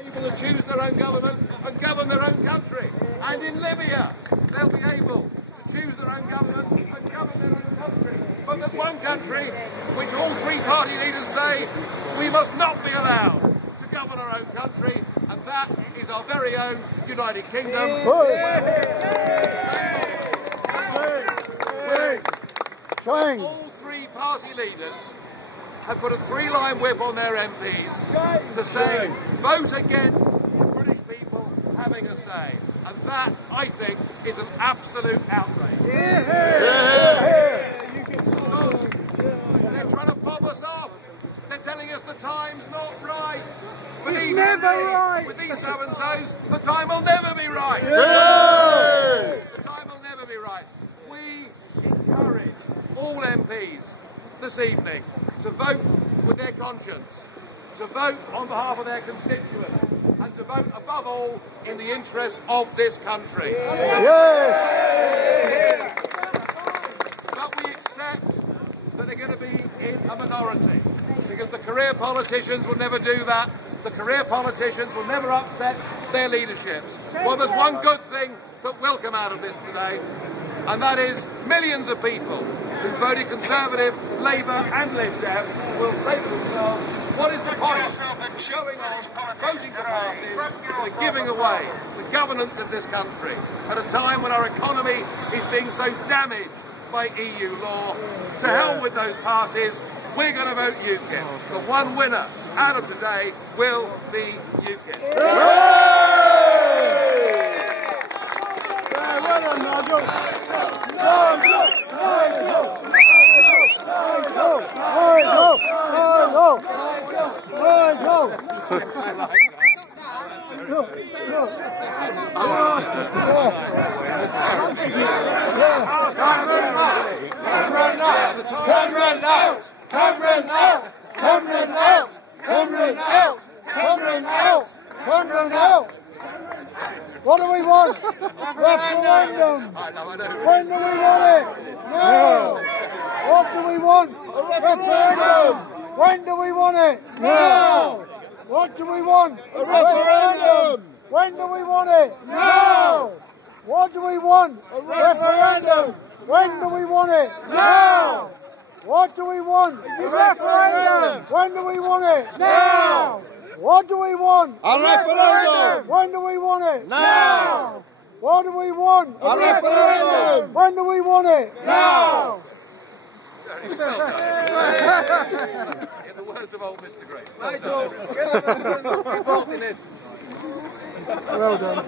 able to choose their own government and govern their own country. And in Libya, they'll be able to choose their own government and govern their own country. But there's one country which all three party leaders say we must not be allowed to govern our own country, and that is our very own United Kingdom. All three party leaders have put a three-line whip on their MPs to say, vote against the British people having a say. And that, I think, is an absolute outrage. They're trying to fob us off. They're telling us the time's not right. But it's never right. With these so-and-sos, the time will never be right. The time will never be right. We encourage all MPs this evening to vote with their conscience, to vote on behalf of their constituents, and to vote above all in the interests of this country. But we accept that they're going to be in a minority, because the career politicians will never do that. The career politicians will never upset their leaderships. Well, there's one good thing that will come out of this today, and that is millions of people who voted Conservative, Labour and Lib Dem will say to themselves, what is the point of going on voting for parties that are giving away the governance of this country at a time when our economy is being so damaged by EU law? To hell with those parties. We're going to vote UKIP. The one winner out of today will be UKIP. What do we want? Referendum! When do we want it? Now! What do we want? Referendum! When do we want it? Now! What do we want? A referendum! When do we want it? Now! What do we want? A referendum! When do we want it? Now! What do we want? A referendum! When do we want it? Now! What do we want? A referendum! When do we want it? Now! What do we want? A referendum! When do we want it? Now! In the words of old Mr. Gray. Nigel, Well done.